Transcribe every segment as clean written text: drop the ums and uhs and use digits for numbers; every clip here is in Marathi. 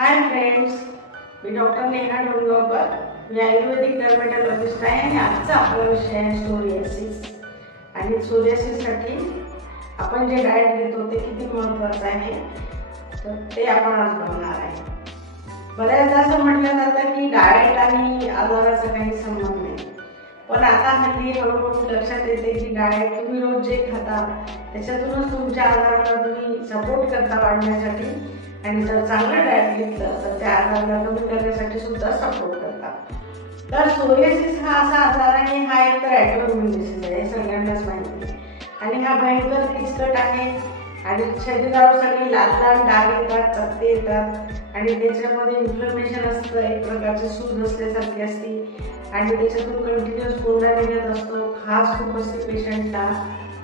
हाय फ्रेंड्स, मी डॉक्टर नेहा डोंगरकर. मी आयुर्वेदिक डर्मेटॉलॉजिस्ट आहे आणि आजचा आपला विषय आहे सोरियासिस. आणि सोरियासिससाठी आपण जे डाएट घेतो ते किती महत्त्वाचं आहे तर ते आपण आज बघणार आहे. बऱ्याचदा असं म्हटलं जातं की डाएट आणि आजाराचा काही संबंध नाही, पण आता हल्ली हळूहळू लक्षात येते की डाएट तुम्ही रोज जे खाता त्याच्यातूनच तुमच्या आजाराला तुम्ही सपोर्ट करता वाढण्यासाठी, आणि जर चांगलं डाएट घेतलं तर त्या आजाराला कमी करण्यासाठी सुद्धा सपोर्ट करतात. तर सोरियासिस हा असा आजार आहे, हा एक तर ऑटोइम्यून डिसीज आहे, सगळ्यांनाच माहिती आहे. आणि हा भयंकर किचकट आहे आणि शरीरावर सगळे लाल लाल डाग येतात, चकते येतात आणि त्याच्यामध्ये इन्फ्लमेशन असतं, एक प्रकारची सूज असल्यासारखी असते आणि त्याच्यातून कंटिन्युअस कोंडा निघत असतो. खास खूप असते पेशंटला,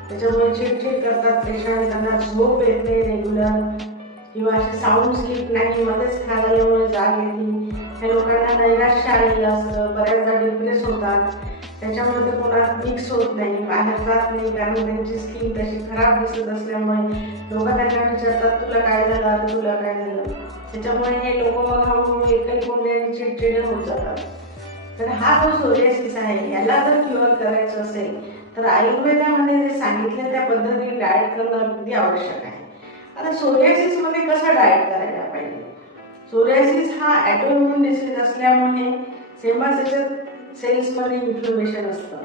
त्याच्यामुळे चिडचिड करतात पेशंट, त्यांना झोप येत नाही रेग्युलर किंवा असे साऊंड स्लीप नाही, मध्येच खाल्ल्यामुळे जाग येते. त्या लोकांना नैराश्य आलेलं असतं, बऱ्याचदा डिप्रेस होतात, त्याच्यामुळे ते कोणात मिक्स होत नाही, बाहेर जात नाही, कारण त्यांची स्किन तशी खराब दिसत असल्यामुळे लोक त्यांना विचारतात तुला काय झालं, तुला काय झालं. त्याच्यामुळे हे लोक मग हळूहळू एकल कोंड्याने चिडचिडे होत जातात. तर हा जो सोरियासिस आहे याला जर क्युअर करायचं असेल तर आयुर्वेदामध्ये जे सांगितलं त्या पद्धतीने डाएट करणं अगदी आवश्यक आहे. आता सोरियासिस मध्ये कसं डाएट करायला पाहिजे? सोरियासिस हा ऑटोइम्यून डिसीज असल्यामुळे त्याच्यात सेल्समध्ये इन्फ्लमेशन असतं,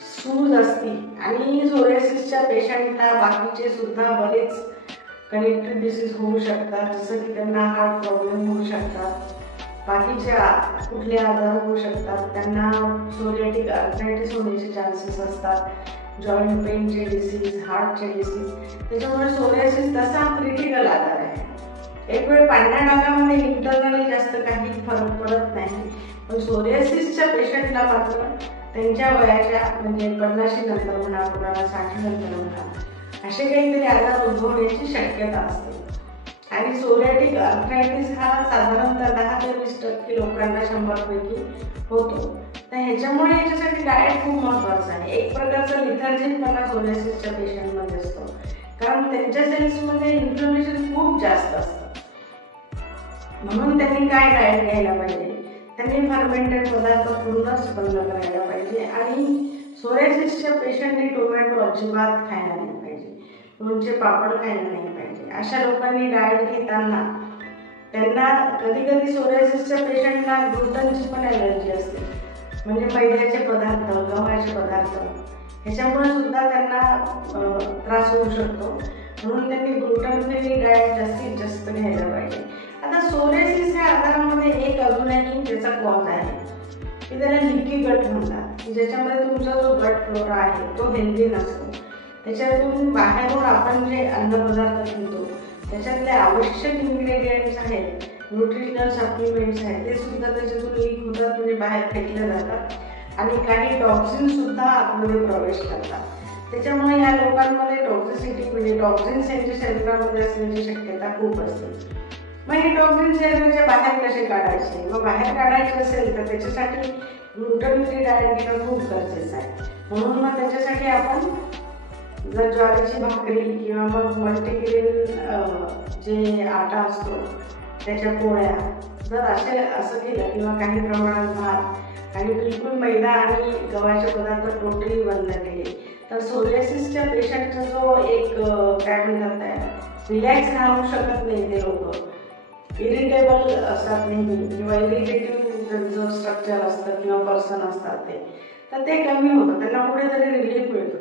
सूज असते आणि सोरियासिसच्या पेशंटला बाकीचे सुद्धा बरेच कनेक्टेड डिसीज होऊ शकतात, जसं की त्यांना हार्ट प्रॉब्लेम होऊ शकतात, बाकीचे कुठले आजार होऊ शकतात, त्यांना सोरियाटिक आर्थरायटिस होण्याचे चान्सेस असतात, जॉईंट पेनचे डिसीज, हार्टचे डिसीज. त्याच्यामुळे सोरियासिस तसा क्रिटिकल आजार आहे. एक वेळ पांढऱ्या डागामध्ये इंटरनली जास्त काही फरक पडत नाही, पण सोरियासिसच्या पेशंटला मात्र त्यांच्या वयाच्या म्हणजे 50 नंतर म्हणा, कोणाला 60 नंतर म्हणा, असे काहीतरी आजार उद्भवण्याची शक्यता असते. आणि सोरियाटिक आर्थरायटिस हा साधारणतः 10 ते 20% लोकांना 100 पैकी होतो. तर ह्याच्यामुळे याच्यासाठी डाएट खूप महत्त्वाचं आहे. एक प्रकारचा लिथार्जिकपणा सोरियासिसच्या पेशंटमध्ये असतो, कारण त्यांच्या सेल्समध्ये इन्फ्लमेशन खूप जास्त असतं. म्हणून त्यांनी काय डाएट घ्यायला पाहिजे? त्यांनी फर्मेंटेड पदार्थ पूर्णच बंद करायला पाहिजे आणि सोरियासिसच्या पेशंटनी टोमॅटो अजिबात खायला नाही पाहिजे, लोणचे पापड खायला नाही पाहिजे. अशा लोकांनी डाएट घेताना त्यांना कधी कधी सोरियासिसच्या पेशंटला ग्लुटनची पण ॲलर्जी असते, म्हणजे मैद्याचे पदार्थ, गव्हाचे पदार्थ, ह्याच्यामुळे सुद्धा त्यांना त्रास होऊ शकतो. म्हणून त्यांनी ग्लुटन फ्री डाएट जास्तीत जास्त घ्यायला पाहिजे. आता सोरियासिस या आजारामध्ये एक अजूनही त्याचा कॉज आहे की त्याला लिकी गट म्हणतात, की ज्याच्यामध्ये तुमचा जो गट फ्लोरा आहे तो हेल्दी नसतो. त्याच्यातून बाहेरून आपण जे अन्नपदार्थ घेतो त्याच्यातले आवश्यक इन्ग्रेडियंट्स आहेत, न्यूट्रिशनल सप्लिमेंट्स आहेत, ते सुद्धा त्याच्यातून लीक होतात, म्हणजे बाहेर फेकले जातात आणि काही टॉक्सिन सुद्धा आतमध्ये प्रवेश करतात. त्याच्यामुळे या लोकांमध्ये टॉक्सिसिटी म्हणजे टॉक्सिन्स यांच्या शरीरामध्ये असण्याची शक्यता खूप असते. मग हे टॉक्सिन्स शरीराच्या बाहेर कसे काढायचे? मग बाहेर काढायचे असेल तर त्याच्यासाठी ग्लुटन फ्री डाएट घेणं खूप गरजेचं आहे. म्हणून मग त्याच्यासाठी आपण जर ज्वारीची भाकरी किंवा मग मल्टीग्रेन जे आटा असतो त्याच्या पोळ्या जर असं केलं किंवा काही प्रमाणात भात आणि बिलकुल मैदा आणि गव्हाचे पदार्थ टोटली बंद केले तर सोरियासिसच्या पेशंटचा जो एक काय म्हणतात रिलॅक्स राहू शकत नाही, ते लोक इरिटेबल असतात नेहमी किंवा इरिटेटिव्ह जो स्ट्रक्चर असतं किंवा पर्सन असतात ते कमी होतं, त्यांना कुठेतरी रिलीफ मिळतो.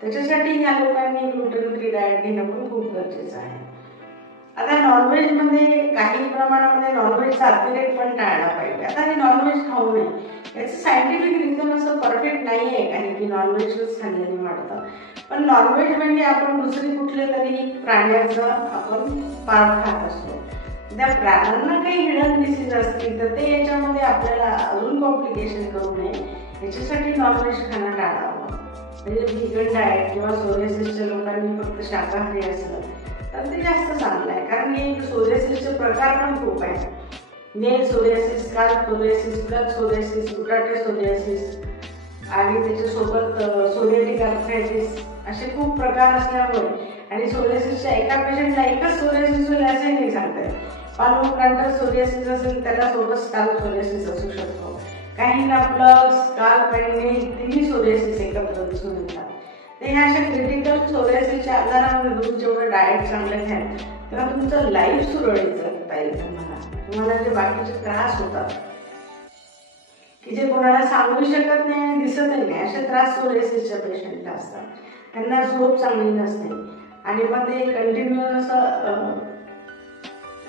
त्याच्यासाठी ह्या लोकांनी ग्लुटन फ्री डाएट घेणं पण खूप गरजेचं आहे. आता नॉनव्हेजमध्ये काही प्रमाणामध्ये नॉनव्हेजचा अतिरेक पण टाळला पाहिजे. आता हे नॉनव्हेज खाऊ नये याचं सायंटिफिक रिझन असं परफेक्ट नाही आहे काही की नॉनव्हेजच खाल्ल्याने वाढतं, पण नॉनव्हेज म्हणजे आपण दुसरी कुठले तरी प्राण्याचं आपण पार्ट खात असतो. त्या प्राण्यांना काही हिडन डिसीज असतील तर ते याच्यामध्ये आपल्याला अजून कॉम्प्लिकेशन करू नये याच्यासाठी नॉनव्हेज खाणं टाळावं. म्हणजे व्हीगन डाएट किंवा सोरियासिसच्या लोकांनी फक्त शाकाहारी असलं तर ते जास्त चांगलं आहे, कारण हे सोरियासिसचे प्रकार पण खूप आहेत. Nail psoriasis, scalp psoriasis, blood psoriasis, guttate psoriasis आणि त्याच्यासोबत सोरियाटिक आर्थरायटिस असे खूप प्रकार असल्यामुळे आणि सोरियासिसच्या एका पेशंटला एकच सोरियासिस होईल असंही नाही सांगता येत. पालव प्लांटर सोरियासिस असेल त्याला सोबत स्काल्प सोरियासिस असू शकतो. काहींना प्लग, स्काल्प आणि नेल तिन्ही सोरियासिस एकत्र दिसून येतात. तर ह्या अशा क्रिटिकल सोरियासिसच्या आजारामध्ये तुम्ही जेवढं डाएट चांगलं घ्याल तेव्हा तुमचं लाईफ सुरळीत जगता येईल. तुम्हाला जे बाकीचे त्रास होतात की जे कोणाला सांगू शकत नाही आणि दिसतही नाही असे त्रास सोरियासिसच्या पेशंटला असतात. त्यांना झोप चांगली नसते आणि मग ते कंटिन्युअस असं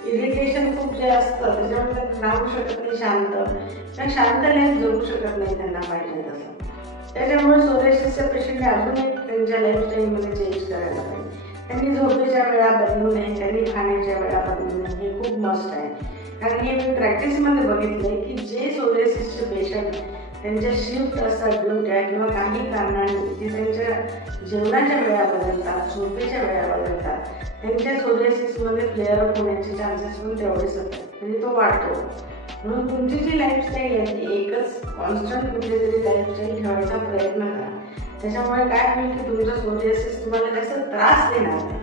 इरिटेशन खूप जे असतं त्याच्यामुळे राहू शकत नाही शांत, त्या शांत लाईफ जगू शकत नाही त्यांना पाहिजे तसं. त्याच्यामुळे सोरियासिसच्या पेशंटने अजून एक त्यांच्या लाईफस्टाईलमध्ये चेंज करायला पाहिजे. त्यांनी झोपेच्या वेळा बदलू नये, त्यांनी खाण्याच्या वेळा बदलू नये, हे खूप मस्ट आहे. कारण हे मी प्रॅक्टिसमध्ये बघितलं आहे की जे सोरियासिसचे पेशंट त्यांच्या शिफ्ट असतात ड्युट्या किंवा काही कारणाने जे त्यांच्या जेवणाच्या वेळा बदलतात, झोपेच्या वेळा बदलतात, त्यांच्या सोरियासिसमध्ये फ्लेअरअप होण्याचे चान्सेस पण तेवढेच असतात, म्हणजे तो वाढतो. म्हणून तुमची जी लाईफस्टाईल आहे ती एकच कॉन्स्टंट कुठेतरी लाईफस्टाईल ठेवायचा प्रयत्न करा. त्याच्यामुळे काय होईल की तुमचा सोरियासिस तुम्हाला जास्त त्रास देणार नाही.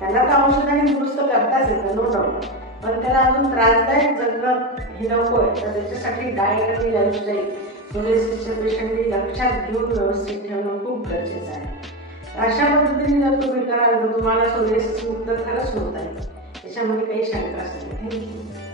त्याला तर औषधाने दुरुस्त करताच येतं, नो डाऊट, पण त्याला अजून त्रासदायक जगणं हे नको आहे. तर त्याच्यासाठी डाएट आणि लाईफस्टाईल सोरियासिसच्या पेशंटनी लक्षात घेऊन व्यवस्थित ठेवणं खूप गरजेचं आहे. अशा पद्धतीने जर तुम्ही कराल तर तुम्हाला सोरियासिस मुक्त खरंच होत आहे, त्याच्यामध्ये काही शंका असेल. थँक्यू.